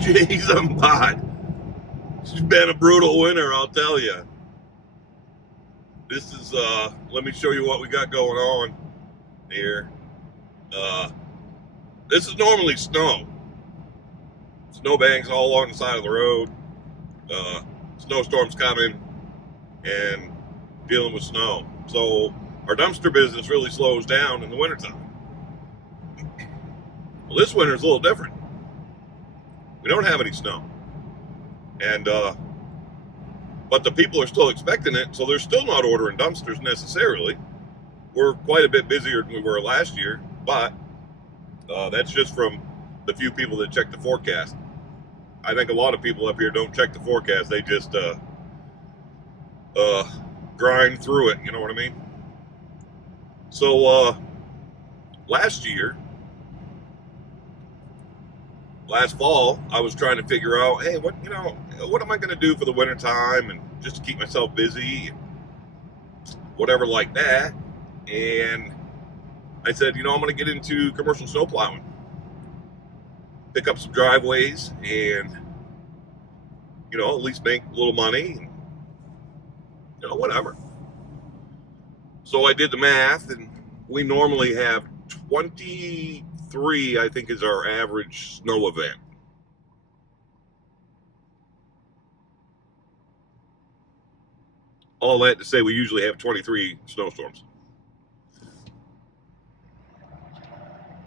Jeez, I'm hot. It's been a brutal winter, I'll tell you. This is, let me show you what we got going on here. This is normally snow. Snowbanks all along the side of the road. Snowstorms coming and dealing with snow. So our dumpster business really slows down in the wintertime. Well, this winter is a little different. We don't have any snow. And, but the people are still expecting it, so they're still not ordering dumpsters necessarily. We're quite a bit busier than we were last year, but that's just from the few people that check the forecast. I think a lot of people up here don't check the forecast. They just grind through it, you know what I mean? So last fall, I was trying to figure out, hey, what am I going to do for the winter time, and just to keep myself busy, and whatever like that. And I said, I'm going to get into commercial snow plowing, pick up some driveways, and at least make a little money, and whatever. So I did the math, and we normally have 23, I think, is our average snow event. All that to say, we usually have 23 snowstorms.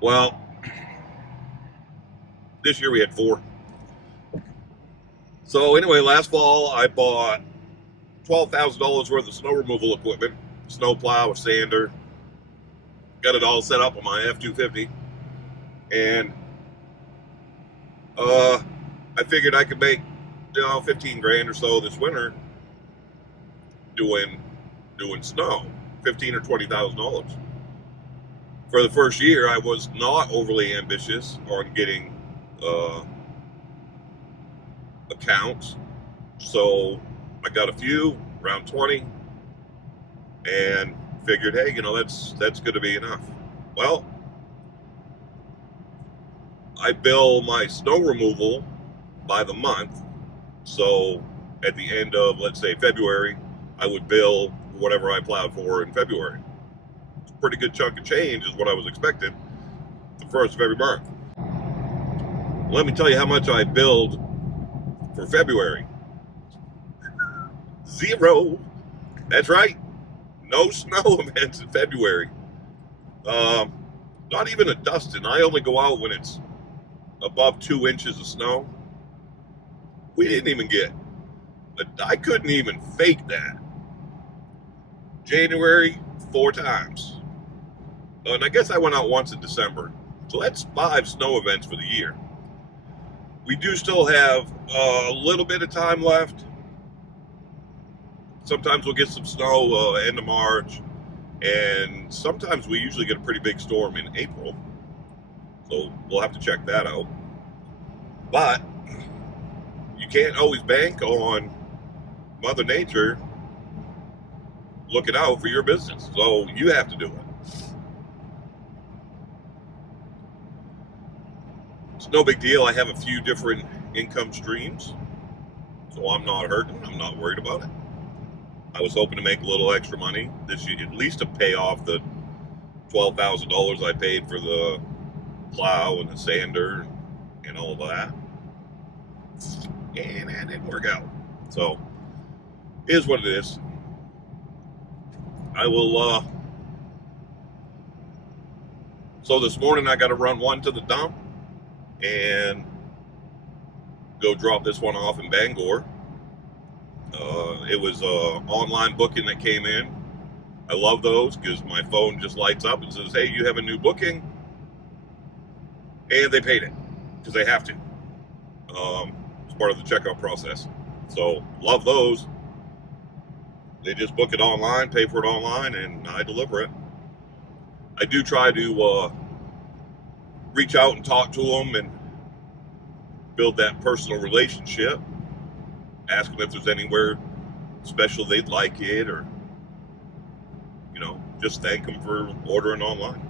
Well, this year we had 4. So anyway, last fall I bought $12,000 worth of snow removal equipment, snow plow, a sander, got it all set up on my F-250, and I figured I could make 15 grand or so this winter doing snow, $15,000 or $20,000. For the first year, I was not overly ambitious on getting accounts, so I got a few, around 20, and figured, hey, that's going to be enough. Well, I bill my snow removal by the month, so at the end of, let's say, February, I would bill whatever I plowed for in February. It's a pretty good chunk of change is what I was expecting the first of every month. Let me tell you how much I billed for February. 0. That's right. No snow events in February. Not even a dusting. I only go out when it's above 2 inches of snow. We didn't even get, I couldn't even fake that. January, 4 times. And I guess I went out once in December. So that's 5 snow events for the year. We do still have a little bit of time left. Sometimes we'll get some snow end of March, and sometimes we usually get a pretty big storm in April. So we'll have to check that out. But you can't always bank on Mother Nature looking out for your business. So you have to do it. It's no big deal. I have a few different income streams, so I'm not hurting. I'm not worried about it. I was hoping to make a little extra money this year, at least to pay off the $12,000 I paid for the plow and the sander and all of that. And that didn't work out. So, it is what it is. I will, so this morning I got to run one to the dump and go drop this one off in Bangor. It was an online booking that came in. I love those because my phone just lights up and says, hey, you have a new booking. And they paid it because they have to. It's part of the checkout process. So love those. They just book it online, pay for it online, and I deliver it. I do try to reach out and talk to them and build that personal relationship. Ask them if there's anywhere special they'd like it, or just thank them for ordering online.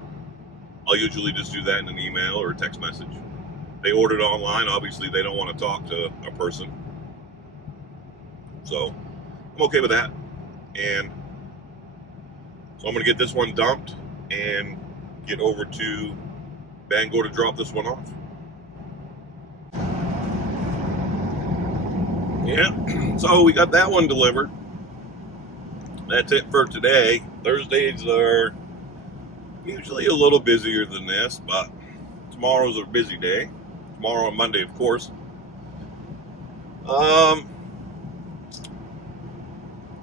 I'll usually just do that in an email or a text message. They ordered online. Obviously, they don't want to talk to a person. So I'm okay with that. And so I'm going to get this one dumped and get over to Bangor to drop this one off. Yeah, so we got that one delivered. That's it for today. Thursdays are usually a little busier than this, but tomorrow's a busy day. Tomorrow and Monday, of course.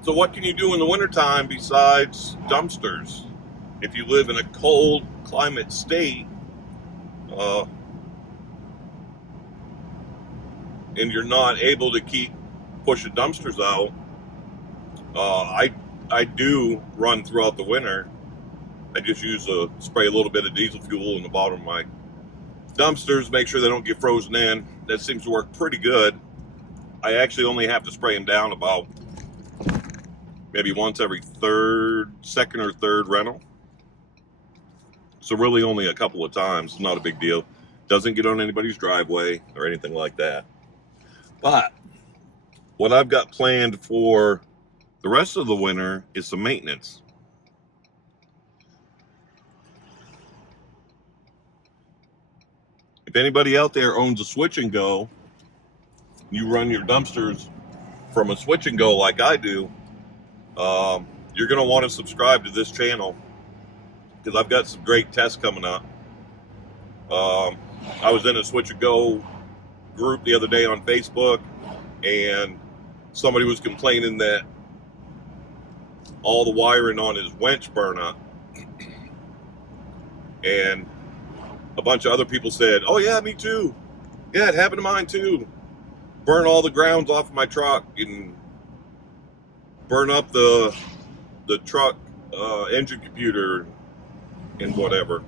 So what can you do in the wintertime besides dumpsters? If you live in a cold climate state, and you're not able to keep pushing dumpsters out, I do run throughout the winter. I just spray a little bit of diesel fuel in the bottom of my dumpsters, make sure they don't get frozen in. That seems to work pretty good. I actually only have to spray them down about maybe once every second or third rental. So really only a couple of times, not a big deal. Doesn't get on anybody's driveway or anything like that. But what I've got planned for the rest of the winter is some maintenance. If anybody out there owns a switch and go, you run your dumpsters from a switch and go like I do, you're going to want to subscribe to this channel because I've got some great tests coming up. I was in a switch and go group the other day on Facebook, and somebody was complaining that all the wiring on his winch burned up, and a bunch of other people said, oh yeah, me too. Yeah, it happened to mine too. Burn all the grounds off of my truck and burn up the truck engine computer and whatever.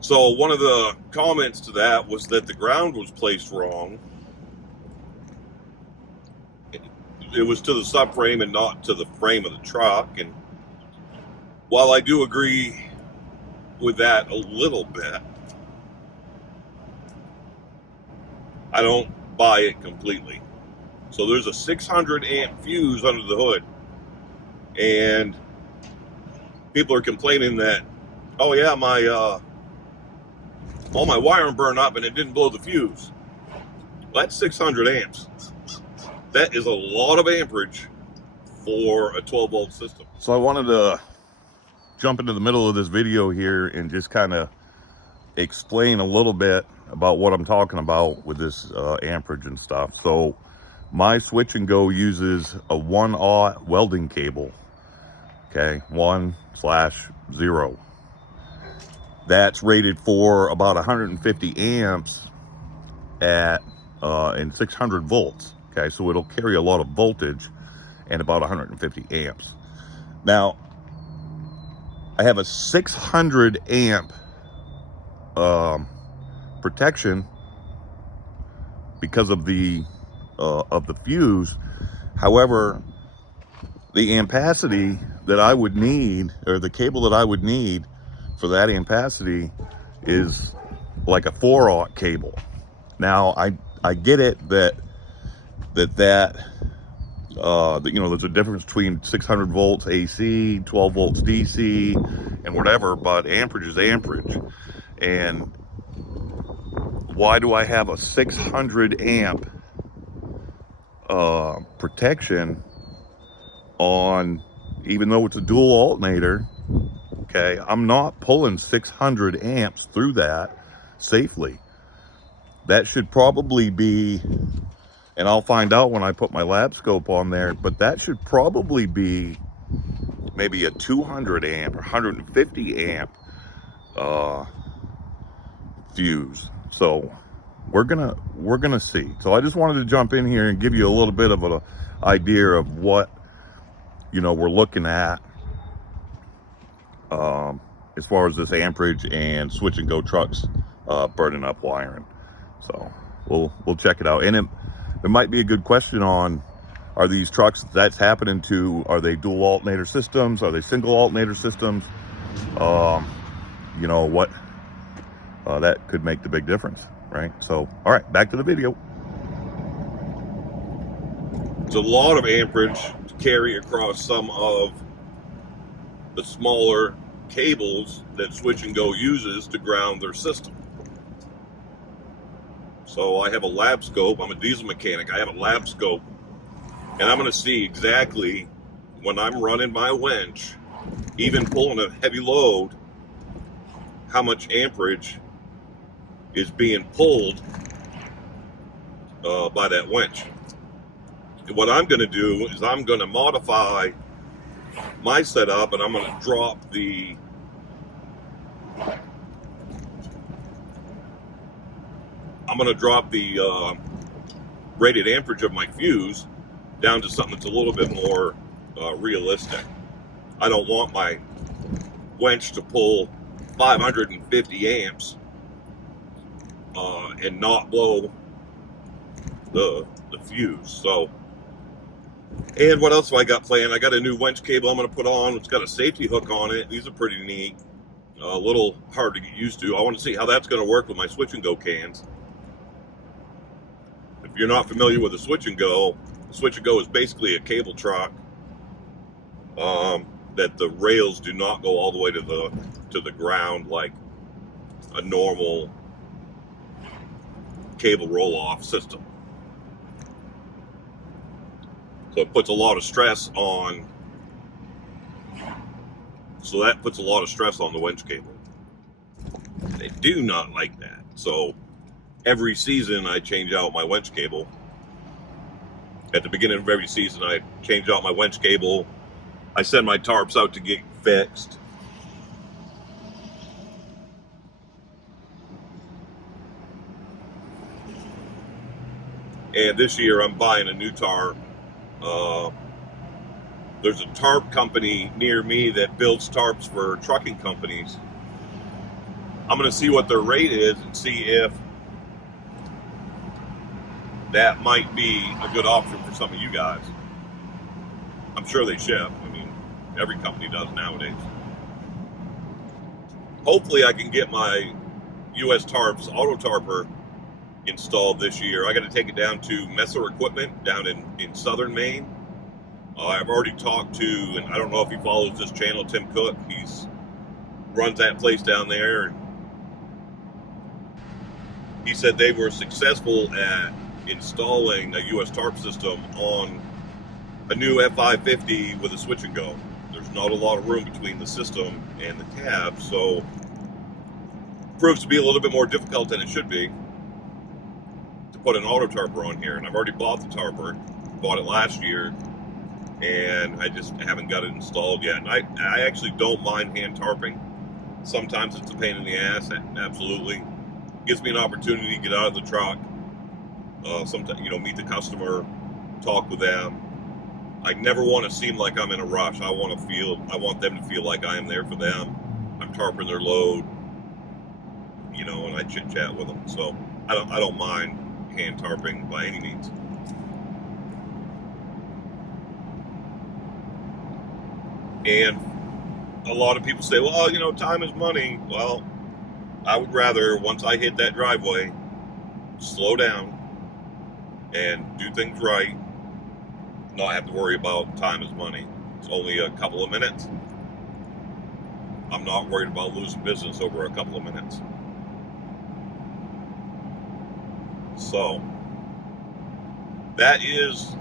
So one of the comments to that was that the ground was placed wrong. It was to the subframe and not to the frame of the truck. And while I do agree with that a little bit, I don't buy it completely. So there's a 600 amp fuse under the hood, and people are complaining that, oh yeah, all my wiring burned up and it didn't blow the fuse. Well, that's 600 amps. That is a lot of amperage for a 12 volt system. So I wanted to jump into the middle of this video here and just kind of explain a little bit about what I'm talking about with this amperage and stuff. So my switch and go uses a 1/0 welding cable, okay, 1/0. That's rated for about 150 amps at and 600 volts. Okay, so it'll carry a lot of voltage and about 150 amps. Now, I have a 600 amp protection because of the fuse. However, the ampacity that I would need, or the cable that I would need for that ampacity, is like a 4/0 cable. Now, I get it that you know, there's a difference between 600 volts AC, 12 volts DC, and whatever, but amperage is amperage. And why do I have a 600 amp protection on, even though it's a dual alternator? Okay, I'm not pulling 600 amps through that safely. That should probably be, and I'll find out when I put my lab scope on there, but that should probably be maybe a 200 amp or 150 amp fuse. So we're gonna see. So I just wanted to jump in here and give you a little bit of an idea of what, you know, we're looking at as far as this amperage and switch and go trucks burning up wiring. So we'll check it out. And there might be a good question on, are these trucks that's happening to, are they dual alternator systems? Are they single alternator systems? You know, that could make the big difference, right? So, all right, back to the video. It's a lot of amperage to carry across some of the smaller cables that Switch and Go uses to ground their system. So I have a lab scope. I'm a diesel mechanic. I have a lab scope, and I'm going to see exactly when I'm running my winch, even pulling a heavy load, how much amperage is being pulled by that winch. And what I'm going to do is I'm going to modify my setup, and I'm going to drop the rated amperage of my fuse down to something that's a little bit more realistic. I don't want my winch to pull 550 amps and not blow the fuse. So, and what else have I got planned? I got a new winch cable I'm going to put on. It's got a safety hook on it. These are pretty neat. A little hard to get used to. I want to see how that's going to work with my Switch and Go cans. If you're not familiar with a Switch and Go is basically a cable truck that the rails do not go all the way to the ground like a normal cable roll-off system. So it puts a lot of stress on. So that puts a lot of stress on the winch cable. They do not like that. So every season I change out my winch cable. At the beginning of every season I change out my winch cable. I send my tarps out to get fixed. And this year I'm buying a new tarp. There's a tarp company near me that builds tarps for trucking companies. I'm going to see what their rate is and see if that might be a good option for some of you guys. I'm sure they ship. I mean, every company does nowadays. Hopefully I can get my US Tarps Auto Tarper installed this year. I got to take it down to Messer Equipment down in southern Maine. I've already talked to, and I don't know if he follows this channel, Tim Cook. He's runs that place down there. He said they were successful at installing a US Tarp system on a new F550 with a Switch and Go. There's not a lot of room between the system and the cab, so proves to be a little bit more difficult than it should be to put an auto tarper on here. And I've already bought the tarper, bought it last year, and I just haven't got it installed yet. And I actually don't mind hand tarping. Sometimes it's a pain in the ass, absolutely. Gives me an opportunity to get out of the truck, sometimes, meet the customer, talk with them. I never want to seem like I'm in a rush. I want them to feel like I am there for them. I'm tarping their load, and I chit chat with them. So I don't mind hand tarping by any means. And a lot of people say, well, time is money. Well, I would rather, once I hit that driveway, slow down and do things right, not have to worry about time is money. It's only a couple of minutes. I'm not worried about losing business over a couple of minutes. So that is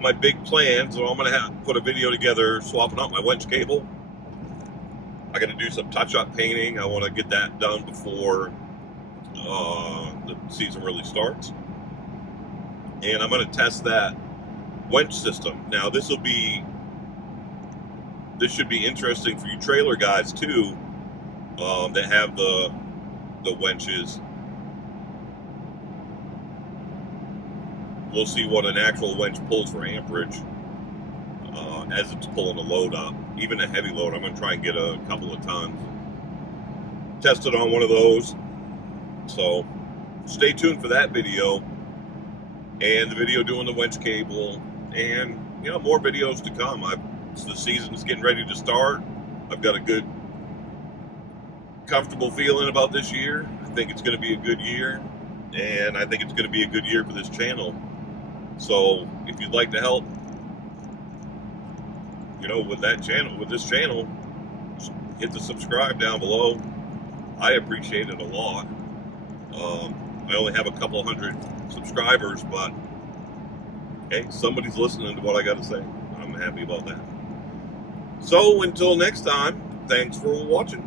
my big plan. So I'm going to put a video together swapping out my winch cable. I got to do some touch-up painting. I want to get that done before the season really starts. And I'm going to test that winch system. Now this should be interesting for you trailer guys too, that have the winches. We'll see what an actual winch pulls for amperage as it's pulling a load up. Even a heavy load, I'm going to try and get a couple of tons. Test it on one of those. So stay tuned for that video. And the video doing the winch cable. And, more videos to come. The season is getting ready to start. I've got a good comfortable feeling about this year. I think it's going to be a good year, and I think it's going to be a good year for this channel. So if you'd like to help, with this channel, hit the subscribe down below. I appreciate it a lot. I only have a couple hundred subscribers, but hey, somebody's listening to what I got to say. I'm happy about that. So until next time, thanks for watching.